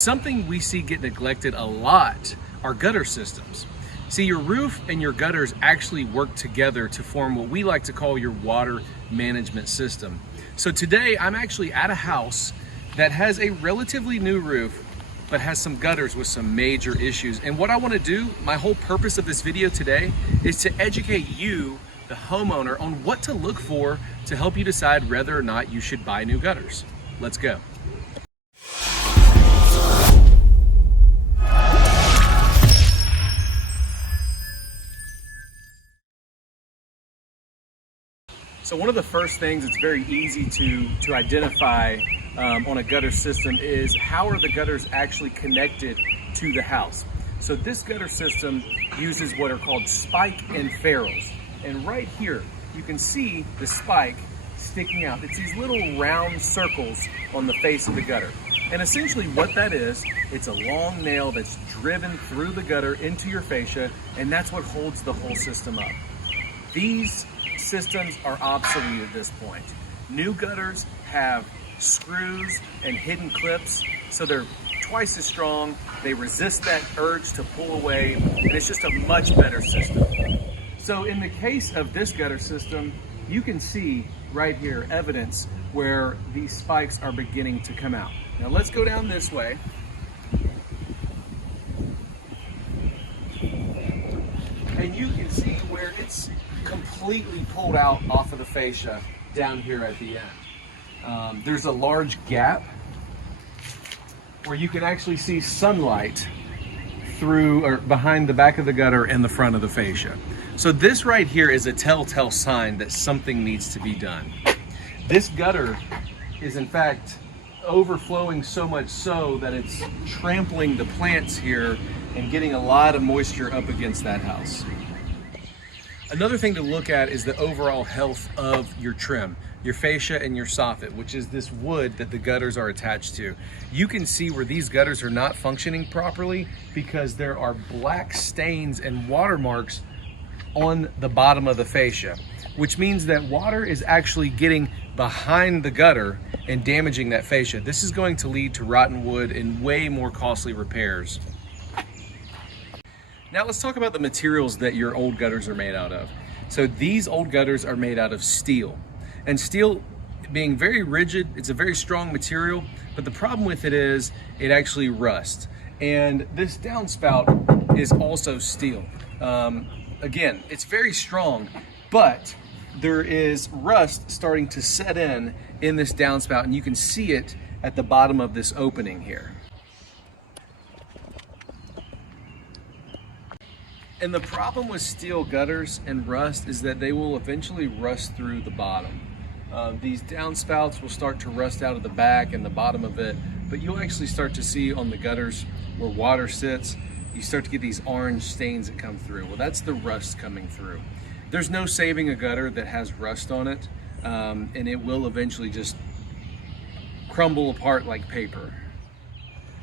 Something we see get neglected a lot are gutter systems. See, your roof and your gutters actually work together to form what we like to call your water management system. So today I'm actually at a house that has a relatively new roof, but has some gutters with some major issues. And what I want to do, my whole purpose of this video today, is to educate you, the homeowner, on what to look for to help you decide whether or not you should buy new gutters. Let's go. So one of the first things that's very easy to identify on a gutter system is how are the gutters actually connected to the house. So this gutter system uses what are called spike and ferrules. And right here, you can see the spike sticking out. It's these little round circles on the face of the gutter. And essentially what that is, it's a long nail that's driven through the gutter into your fascia, and that's what holds the whole system up. These systems are obsolete at this point. New gutters have screws and hidden clips, so they're twice as strong. They resist that urge to pull away, and it's just a much better system. So in the case of this gutter system, you can see right here evidence where these spikes are beginning to come out. Now let's go down this way. And you can see where it's completely pulled out off of the fascia down here at the end. There's a large gap where you can actually see sunlight through or behind the back of the gutter and the front of the fascia. So this right here is a telltale sign that something needs to be done. This gutter is in fact overflowing so much so that it's trampling the plants here and getting a lot of moisture up against that house. Another thing to look at is the overall health of your trim, your fascia and your soffit, which is this wood that the gutters are attached to. You can see where these gutters are not functioning properly because there are black stains and watermarks on the bottom of the fascia, which means that water is actually getting behind the gutter and damaging that fascia. This is going to lead to rotten wood and way more costly repairs. Now let's talk about the materials that your old gutters are made out of. So these old gutters are made out of steel. And steel, being very rigid, it's a very strong material, but the problem with it is it actually rusts. And this downspout is also steel. Again, it's very strong, but there is rust starting to set in this downspout, and you can see it at the bottom of this opening here. And the problem with steel gutters and rust is that they will eventually rust through the bottom. These downspouts will start to rust out of the back and the bottom of it, but you'll actually start to see on the gutters where water sits, you start to get these orange stains that come through. Well, that's the rust coming through. There's no saving a gutter that has rust on it, and it will eventually just crumble apart like paper.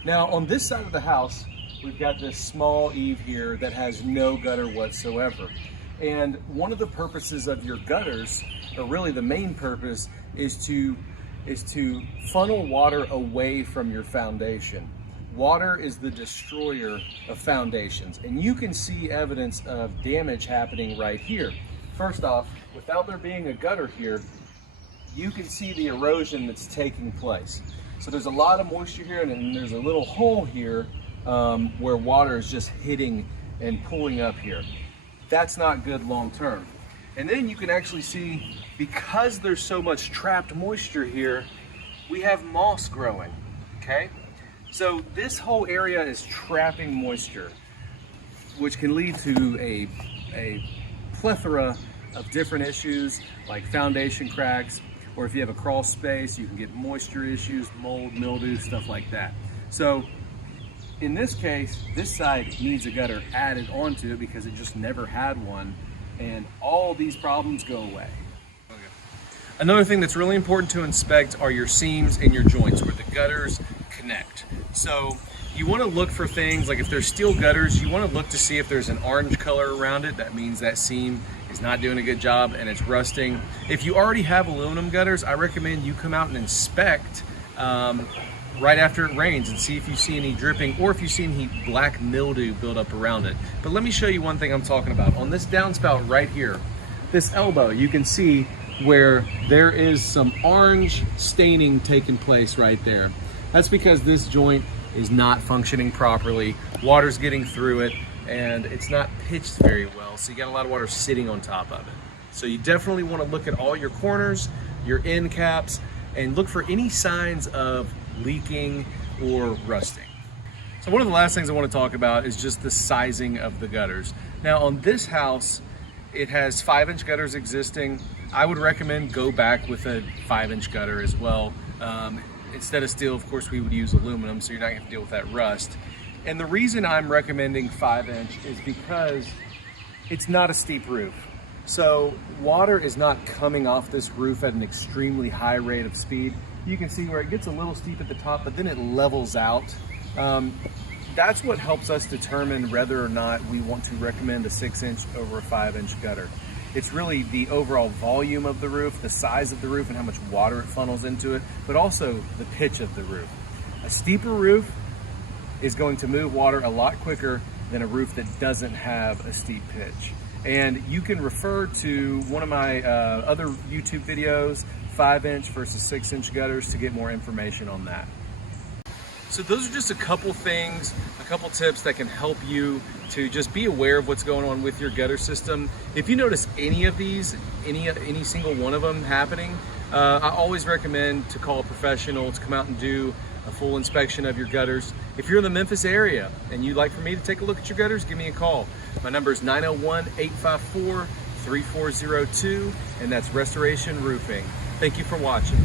Now, on this side of the house, we've got this small eave here that has no gutter whatsoever. And one of the purposes of your gutters, or really the main purpose, is to funnel water away from your foundation. Water is the destroyer of foundations, and you can see evidence of damage happening right here. First off, without there being a gutter here, you can see the erosion that's taking place. So there's a lot of moisture here, and then there's a little hole here where water is just hitting and pulling up here. That's not good long term. And then you can actually see, because there's so much trapped moisture here, we have moss growing, okay? So this whole area is trapping moisture, which can lead to a plethora of different issues like foundation cracks, or if you have a crawl space, you can get moisture issues, mold, mildew, stuff like that. So in this case, this side needs a gutter added onto it because it just never had one, and all these problems go away. Okay. Another thing that's really important to inspect are your seams and your joints where the gutters connect. So you want to look for things like if there's steel gutters, you want to look to see if there's an orange color around it. That means that seam is not doing a good job and it's rusting. If you already have aluminum gutters, I recommend you come out and inspect right after it rains and see if you see any dripping or if you see any black mildew build up around it. But let me show you one thing I'm talking about. On this downspout right here, this elbow, you can see where there is some orange staining taking place right there. That's because this joint is not functioning properly. Water's getting through it and it's not pitched very well. So you got a lot of water sitting on top of it. So you definitely want to look at all your corners, your end caps, and look for any signs of leaking or rusting. So one of the last things I want to talk about is just the sizing of the gutters. Now on this house, it has 5-inch gutters existing. I would recommend go back with a 5-inch gutter as well. Instead of steel, of course, we would use aluminum, so you're not going to deal with that rust. And the reason I'm recommending 5-inch is because it's not a steep roof. So water is not coming off this roof at an extremely high rate of speed. You can see where it gets a little steep at the top, but then it levels out. That's what helps us determine whether or not we want to recommend a 6-inch over a 5-inch gutter. It's really the overall volume of the roof, the size of the roof, and how much water it funnels into it, but also the pitch of the roof. A steeper roof is going to move water a lot quicker than a roof that doesn't have a steep pitch. And you can refer to one of my other YouTube videos, 5-inch versus 6-inch gutters, to get more information on that. So those are just a couple things, a couple tips that can help you to just be aware of what's going on with your gutter system. If you notice any of these, any single one of them happening, I always recommend to call a professional to come out and do a full inspection of your gutters. If you're in the Memphis area and you'd like for me to take a look at your gutters, give me a call. My number is 901-854-3402, and that's Restoration Roofing. Thank you for watching.